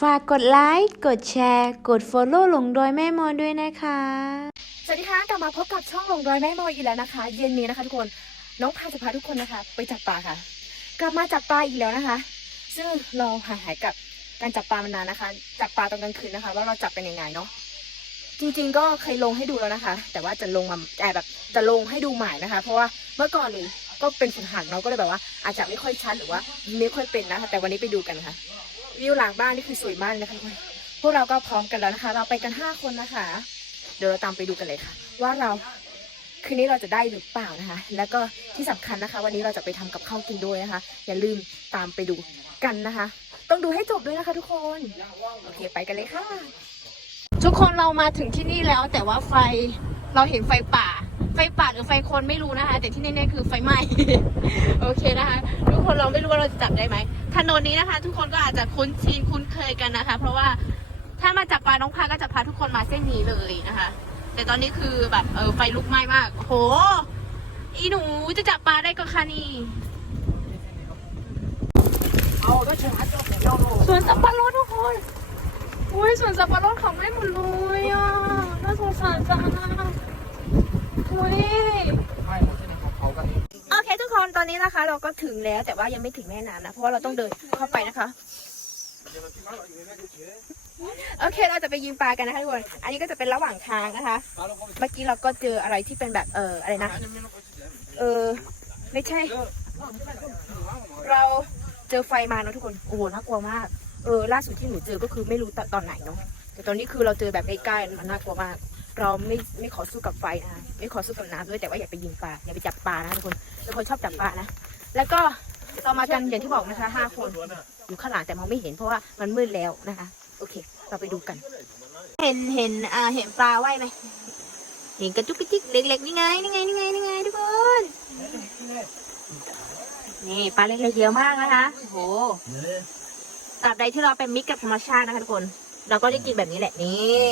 ฝากกดไลค์กดแชร์ กด Follow ลงดอยแม่มอด้วยนะคะ สวัสดีค่ะกลับมาพบกับช่องลงรอยแม่มอยอีกแล้วนะคะ เย็นนี้นะคะทุกคนน้องพาจะพาทุกคนนะคะ ไปจับปลาค่ะ กลับมาจับปลาอีกแล้วนะคะ ซึ่งเราห่างหายกับการจับปลามานานนะคะ จับปลาตอนกลางคืนนะคะ ว่าเราจับเป็นยังไงเนาะจริงๆก็เคยลงให้ดูแล้วนะคะ แต่ว่าจะลงมาแต่แบบจะลงให้ดูใหม่นะคะ เพราะว่าเมื่อก่อนนี่ก็เป็นฝึกหัดเนาะก็เลยแบบว่า อาจจะไม่ค่อยชัดหรือว่า ไม่ค่อยเป็นนะคะ แต่วันนี้ไปดูกันค่ะ วิวหลังบ้านนี่คือสวยมากนะคะทุกคนพวกเราก็พร้อมกันแล้วนะคะ เราไปกันห้าคนนะคะ เดี๋ยวเราตามไปดูกันเลยค่ะ ว่าเราคืนนี้เราจะได้หรือเปล่านะคะ แล้วก็ที่สำคัญนะคะ วันนี้เราจะไปทำกับข้าวกินด้วยนะคะ อย่าลืมตามไปดูกันนะคะ ต้องดูให้จบด้วยนะคะ ทุกคนโอเคไปกันเลยค่ะ ทุกคนเรามาถึงที่นี่แล้ว แต่ว่าไฟเราเห็นไฟป่า ไฟป่าหรือไฟคนไม่รู้นะคะ แต่ที่แน่ๆคือไฟไหม้โอเคนะคะ คนเราไม่รู้ว่าเราจะจับได้ไหมถนนนี้นะคะ ทุกคนก็อาจจะคุ้นชินคุ้นเคยกันนะคะ เพราะว่าถ้ามาจับปลาน้องพาก็จะพาทุกคนมาเส้นนี้เลยนะคะ แต่ตอนนี้คือแบบเออไฟลุกไหม้มากโหอีหนูจะจับปลาได้ก็ค่ะนี่สวนสับปะรดทุกคนอุ้ยสวนสับปะรดของเล่หมดเลยอะน่าสงสารจังอุ้ย คนตอนนี้นะคะ เราก็ถึงแล้วแต่ว่ายังไม่ถึงแม่น้ำนะ เพราะว่าเราต้องเดินเข้าไปนะคะ โอเคเราจะไปยิงปลากันนะคะทุกคน อันนี้ก็จะเป็นระหว่างทางนะคะ เมื่อกี้เราก็เจออะไรที่เป็นแบบเอออะไรนะ เออไม่ใช่ เราเจอไฟมาเนอะทุกคน โอ้โหน่ากลัวมาก เออล่าสุดที่หนูเจอก็คือไม่รู้ตตอนไหนเนาะ แต่ตอนนี้คือเราเจอแบบใกล้ๆมันน่ากลัวมาก เราไม่ไม่ขอสู้กับไฟนะคะไม่ขอสู้กับน้ำด้วยแต่ว่าอย่าไปยิงปลาอย่าไปจับปลานะทุกคนเป็นคนชอบจับปลานะแล้วก็เรามากันอย่างที่บอกนะคะห้าคนอยู่ข้างหลังแต่มองไม่เห็นเพราะว่ามันมืดแล้วนะคะ โอเค เราไปดูกัน เห็นเห็นอ่าเห็นปลาว่ายไหมเห็นกระจุกกระจิกเล็กๆนี่ไงนี่ไงนี่ไงนี่ไงทุกคนนี่ปลาเล็กๆเยอะมากนะคะโอ้โหตราบใดที่เราเป็นมิตรกับธรรมชาตินะคะทุกคน เราก็ได้กินแบบนี้แหละนี่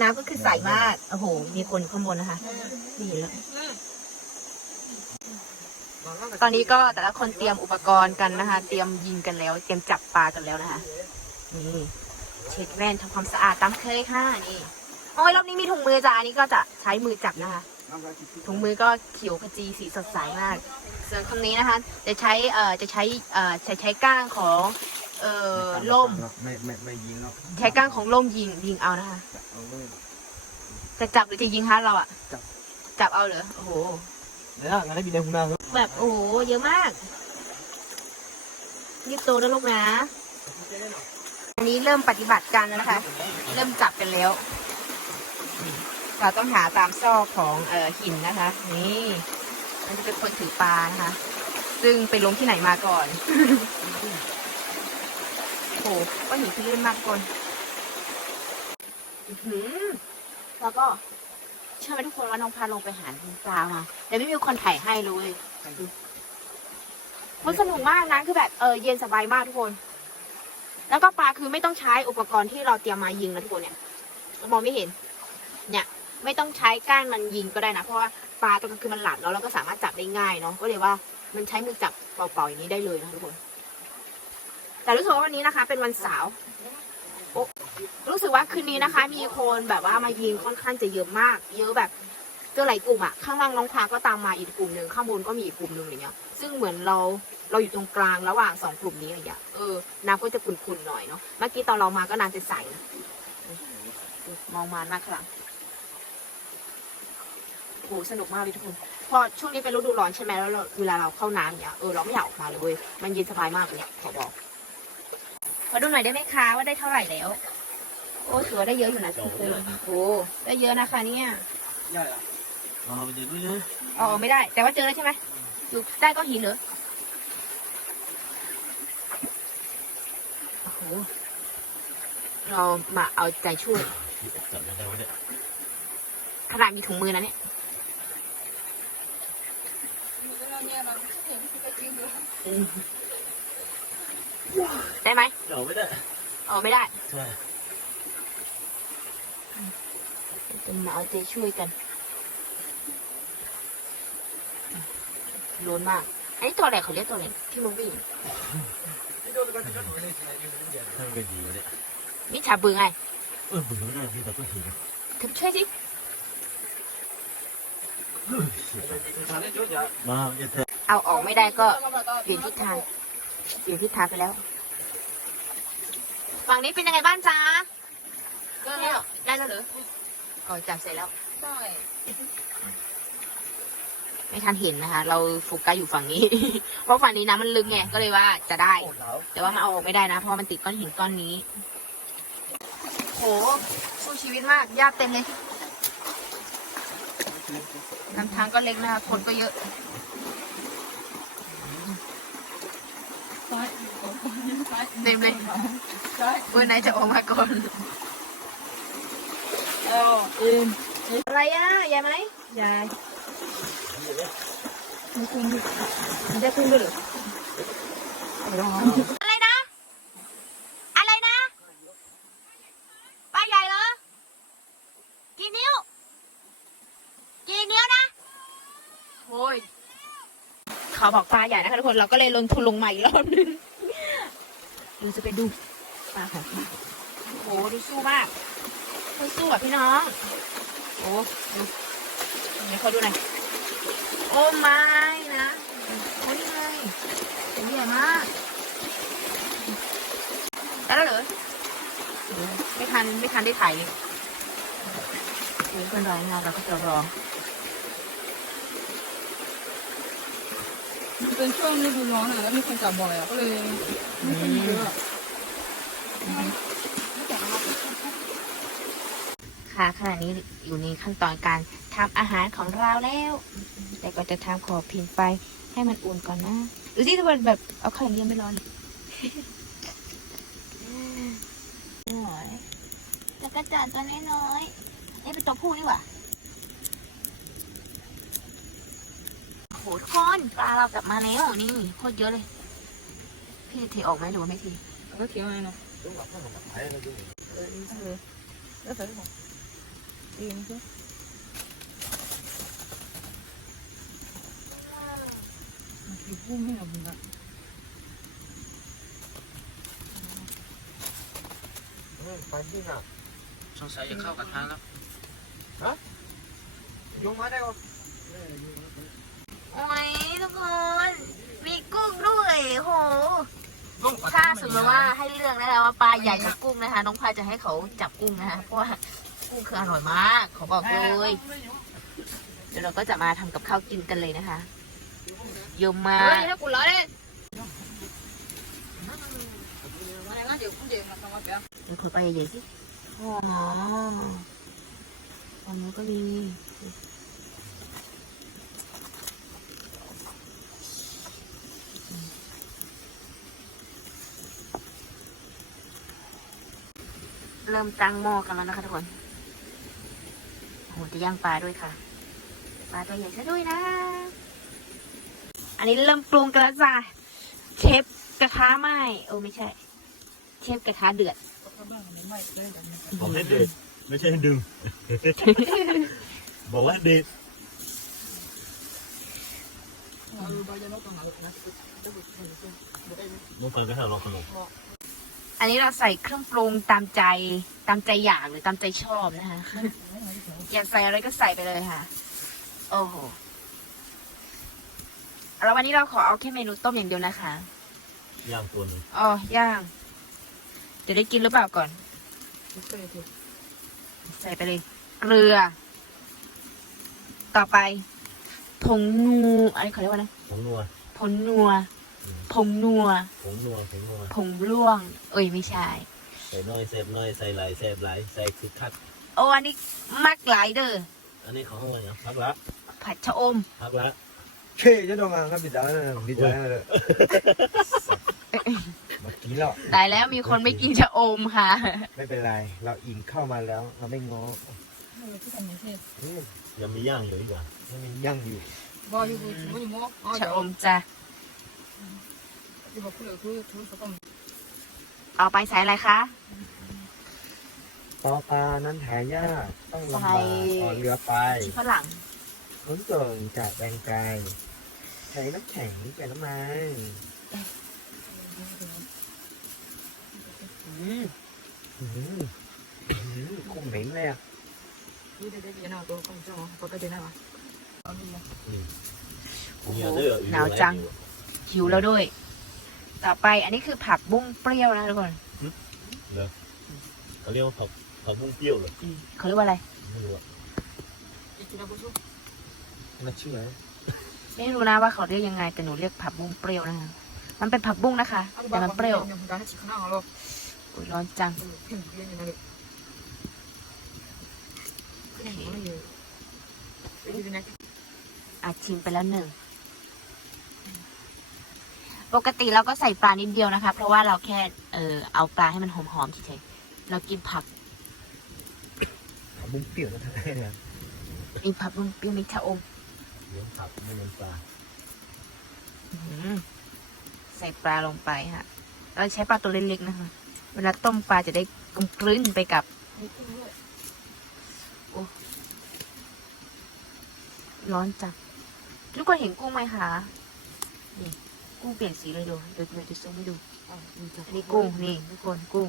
น้ำก็คือใสมาก โอ้โห มีคนข้างบนนะคะ นี่แล้ว ตอนนี้ก็แต่ละคนเตรียมอุปกรณ์กันนะคะ เตรียมยิงกันแล้ว เตรียมจับปลากันแล้วนะคะ นี่เช็ดแว่นทำความสะอาดตามเคยค่ะนี่โอ้ยรอบนี้มีถุงมือจ้าอันนี้ก็จะใช้มือจับนะคะ ถุงมือก็เขียวขจีสีสดใสมาก ส่วนคำนี้นะคะ จะใช้เอ่อจะใช้เอ่อใช้ใช้ก้างของ เอ่อล่มไม่ไม่ไม่ยิงหรอกใช้ก้างของล่มยิงยิงเอานะคะ เอาเลย จะจับหรือจะยิงฮะเราอะจับ จับเอาเหรอโอ้โหเนี่ยงั้นได้บินในหุ่นนางแบบโอ้โหเยอะมากรีบโตนะลูกนะ อันนี้เริ่มปฏิบัติการแล้วนะคะ เริ่มจับกันแล้ว เราต้องหาตามซอกของเอ่อหินนะคะ นี่มันจะเป็นคนถือปลานะคะ ซึ่งไปลงที่ไหนมาก่อน โอ้โหก็หินที่ลื่นมากคนอื้อหือแล้วก็เชื่อไหมทุกคนว่าน้องพาลงไปหาปลามาแต่ไม่มีคนถ่ายให้เลยมันสนุกมากนะคือแบบเออเย็นสบายมากทุกคน แล้วก็ปลาคือไม่ต้องใช้อุปกรณ์ที่เราเตรียมมายิงนะทุกคนเนี่ยมองไม่เห็น เนี่ย ไม่ต้องใช้ก้านมันยิงก็ได้นะเพราะว่าปลาตัวนั้นคือมันหลับแล้วเราก็สามารถจับได้ง่ายเนาะก็เลยว่ามันใช้มือจับเปล่าๆอย่างนี้ได้เลยนะทุกคน แต่รู้สึกว่าวันนี้นะคะ เป็นวันเสาร์โอ้รู้สึกว่าคืนนี้นะคะ มีคนแบบว่ามายิงค่อนข้างจะเยอะมาก เยอะแบบเจอหลายกลุ่มอะข้างล่างน้องพาก็ตามมาอีกกลุ่มหนึ่งข้างบนก็มีอีกกลุ่มหนึ่งอย่างเงี้ย ซึ่งเหมือนเราเราอยู่ตรงกลางระหว่างสองกลุ่มนี้อะไรอย่างเงี้ยเออน้ำก็จะขุ่นๆหน่อยเนาะเมื่อกี้ตอนเรามาก็น้ำจะใสนะมองมาหน้าข้างหลังโอ้สนุกมากเลยทุกคนพอช่วงนี้เป็นฤดูร้อนใช่ไหมแล้วเวลาเราเข้าน้ำเนี่ยเออเราไม่อยากออกมาเลยเว้ยมันเย็นสบายมากเลยขอบอก มาดูหน่อยได้ไหมคะว่าได้เท่าไหร่แล้ว โอ้ถือว่าได้เยอะอยู่นะคือโอ้ได้เยอะนะคะเนี่ยได้ละเอาไปดูด้วยนะอ๋อไม่ได้ แต่ว่าเจอแล้วใช่ไหมอยู่ใต้ก้อนหินเหรอโอ้โหเรามาเอาใจช่วยจับได้วะเนี่ยขนาดมีถุงมือนะเนี่ยอืม ได้ไหมเอาไม่ได้อ๋อไม่ได้ใช่จะมาเอาใจช่วยกันโล้นมาก อันนี้ตัวอะไรเขาเรียกตัวอะไรที่มันวิ่งถ้ามันเป็นดีวะเนี่ยาบึงไงเออบึงไม่ได้พี่แต่ก็เห็นเธอช่วยสิมาจะเถอะเอาออกไม่ได้ก็เปลี่ยนทิศทาง เปลี่ยนทิศทางไปแล้ว ฝั่งนี้เป็นยังไงบ้างจ๊ะได้แล้วได้แล้วเหรออ๋อจับเสร็จแล้ว ใช่ไม่ทันเห็นนะคะ เราโฟกัสอยู่ฝั่งนี้ เพราะฝั่งนี้น้ำมันลึกไง ก็เลยว่าจะได้ แต่ว่ามันเอาออกไม่ได้นะ เพราะว่ามันติดก้อนหินก้อนนี้ โหสู้ชีวิตมากยากเต็มเลยลำทางก็เล็กนะคะ คนก็เยอะ ซ้ายซ้าย เต็มเลยซ้ายเบอร์ไหนจะออกมาก่อนเออเอ็นอะไรอะยายไหมยายมันจะขึ้นด้วยหรืออะไรนะ อะไรนะป้าใหญ่เหรอ กี่นิ้ว กี่นิ้วนะโอ้ย เขาบอกปลาใหญ่นะคะทุกคนเราก็เลยลงทุนลงใหม่อีกรอบนึงเราจะไปดูปลาของโอ้ดูสู้มากดูสู้อะพี่น้องโอ้ดูเดี๋ยวขอดูหน่อยโอ้ไม่นะโอ้นี่ไงตัวใหญ่มากได้แล้วเหรอไม่ทันไม่ทันได้ถ่ายเลยเพื่อนรอเราก็จะรอ เป็นช่วงฤดูร้อนอะแล้วมีคนจับบ่อยอะก็เลยไม่ค่อยมีเยอะอะค่ะขณะนี้อยู่ในขั้นตอนการทำอาหารของเราแล้ว แต่ก็จะทำขอพิมพ์ไปให้มันอุ่นก่อนนะดูสิทุกคนแบบเอาไข่เลี้ยงไม่ร้อนหน่อยแล้วก็จานตัวน้อยๆนี่เป็นตัวผู้นี่หว่า โอ้โหทุกคนปลาเรากลับมาแล้วนี่โคตรเยอะเลย พี่จะเทออกไหมหรือว่าไม่เทแล้วก็เคี้ยวไงเนาะเออนี่เออแล้วใส่ของเอ็นใช่อยู่พุ่มไม่เอาบุญละไปที่น่ะสงสัยจะเข้ากับทางแล้วฮะยงมาได้ปะ โอ้ยทุกคน มีกุ้งด้วยโหถ้าสมมติว่าให้เลือกนะคะว่าปลาใหญ่กับกุ้งนะคะ น้องพายจะให้เขาจับกุ้งนะคะ เพราะว่ากุ้งคืออร่อยมากเขาบอกเลยเดี๋ยวเราก็จะมาทำกับข้าวกินกันเลยนะคะเยอะมากเฮ้ยถ้ากูร้อนเลยวันไหนก็เดี๋ยวกูเดี๋ยวมาทำมาเปียเดี๋ยวเผื่อปลาใหญ่ๆสิอ๋อฝั่งนู้นก็มี เริ่มตั้งหม้อกันแล้วนะคะทุกคนโอ้โหจะย่างปลาด้วยค่ะ ปลาตัวใหญ่ซะด้วยนะ อันนี้เริ่มปรุงกันแล้วจ้ะเชฟกระทะไหม้โอ้ไม่ใช่ เชฟกระทะเดือดผมให้เด็ดไม่ใช่ให้ดึง บอกว่าเด็ดมึงเปิดกระถางรอขนม อันนี้เราใส่เครื่องปรุงตามใจตามใจอยากหรือตามใจชอบนะคะ อยากใส่อะไรก็ใส่ไปเลยค่ะ โอ้โหแล้ววันนี้เราขอเอาแค่เมนูต้มอย่างเดียวนะคะ ย่างตัวหนึงอ๋อย่างจะได้กินหรือเปล่าก่อน ใส่ไปเลย เกลือ ต่อไปผงนูอะไรเขาเรียกว่าอะไรผงนัวผงนัว ผงนัว ผงนัวผงนัวผงร่วง เอ้ยไม่ใช่ ใส่น้อยเสพน้อยใส่หลายเสพหลายใส่คึกคักโอ้อันนี้มักหลายเด้ออันนี้ของอะไรนะพักละผัดชะอมพักละเคจะต้องมาครับบิดาบิดาเลยเมื่อกี้เราตายแล้วมีคนไม่กินชะอมค่ะ ไม่เป็นไร เราอิงเข้ามาแล้ว เราไม่ง้ออืมยังมีย่างอยู่อีกเหรอยังมียั่งอยู่บออยู่บออยู่มออ๋อชะอมจ้ะ ต่อไปใส่อะไรคะ ปอปลานั้นหายากต้องลำบากต่อเรือไปฝรั่งล้นเกินจะกแรงใจใช้น้ำแข็งแก่น้ำมันอืมอืมคงเหม็นเลยอะหนาวจัง หิวแล้วด้วย ต่อไปอันนี้คือผักบุ้งเปรี้ยวนะทุกคนเหรอเขาเรียกว่าผักผักบุ้งเปรี้ยวเหรอเขาเรียกว่าอะไรไม่รู้อะน่าชื่อนะไม่รู้นะว่าเขาเรียกยังไงแต่หนูเรียกผักบุ้งเปรี้ยวนะมันเป็นผักบุ้งนะคะแต่มันเปรี้ยวอุ้ยร้อนจังอะชิมไปแล้วหนึ่ง ปกติเราก็ใส่ปลานิดเดียวนะคะ เพราะว่าเราแค่เออเอาปลาให้มันหอมๆเฉยๆเรากินผักผักบุ้งเปรี้ยวมาทำไมเนี่ยมีผักบุ้งเปรี้ยวมีชะอมเลี้ยงผักไม่เหมือนปลาอื้อหือใส่ปลาลงไปฮะเราใช้ปลาตัวเล็กๆนะคะ เวลาต้มปลาจะได้กลมกลืนไปกับโอ้ร้อนจังทุกคนเห็นกุ้งไหมคะนี่ กุ้งเปลี่ยนสีเลยดูเดี๋ยวเดี๋ยวจะซูมให้ดูนี่กุ้งนี่ทุกคนกุ้ง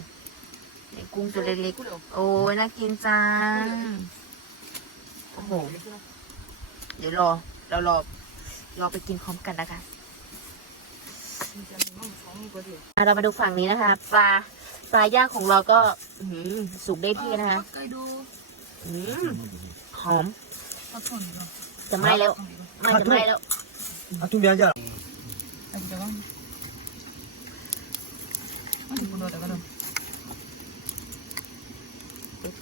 นี่กุ้งตัวเล็กๆโอ้ยน่ากินจังโอ้โหเดี๋ยวรอเรารอรอไปกินพร้อมกันนะคะเรามาดูฝั่งนี้นะคะปลาปลาย่างของเราก็สุกได้ที่นะคะหอมจะไหม้แล้วไม่จะไหม้แล้วเอะทุ่มยาจ้ะ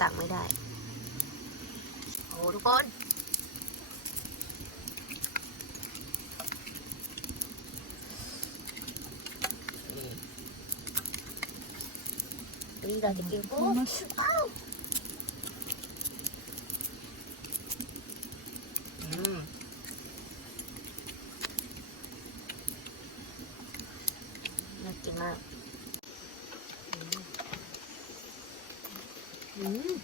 ตักไม่ได้ โอ้ทุกคนนี่เราจะกินกุ้งว้าวอืมน่ากินมาก อืม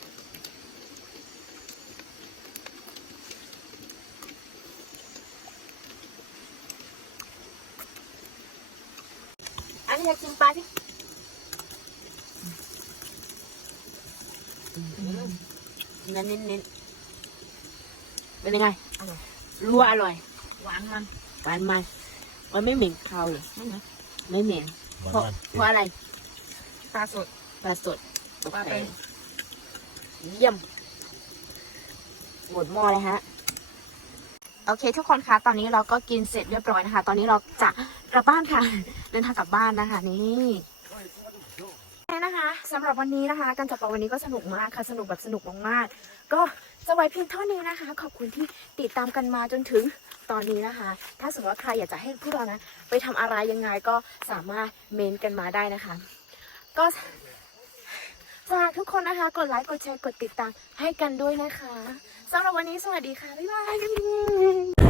อันนี้จะกินปลาที่เน้นเน้นเน้นเป็นยังไงอร่อยรัวอร่อย หวานมัน หวานมัน มันไม่เหม็นคาวเลย ไม่เหม็น เพราะเพราะอะไร ปลาสด ปลาสด ปลาเป็น เยี่ยมหมดหม้อเลยฮะโอเค ทุกคนคะตอนนี้เราก็กินเสร็จเรียบร้อยนะคะ ตอนนี้เราจะกลับบ้านค่ะ เดินทางกลับบ้านนะคะนี่นะคะสำหรับวันนี้นะคะการจับปลาวันนี้ก็สนุกมากค่ะสนุกแบบสนุกมากๆก็จะไว้เพียงเท่านี้นะคะ ขอบคุณที่ติดตามกันมาจนถึงตอนนี้นะคะ ถ้าสมมติว่าใครอยากจะให้พวกเรานะไปทำอะไรยังไงก็สามารถเมนกันมาได้นะคะ ก็ ฝากทุกคนนะคะ กดไลค์ กดแชร์ กดติดตามให้กันด้วยนะคะสำหรับวันนี้สวัสดีค่ะ บ๊ายบาย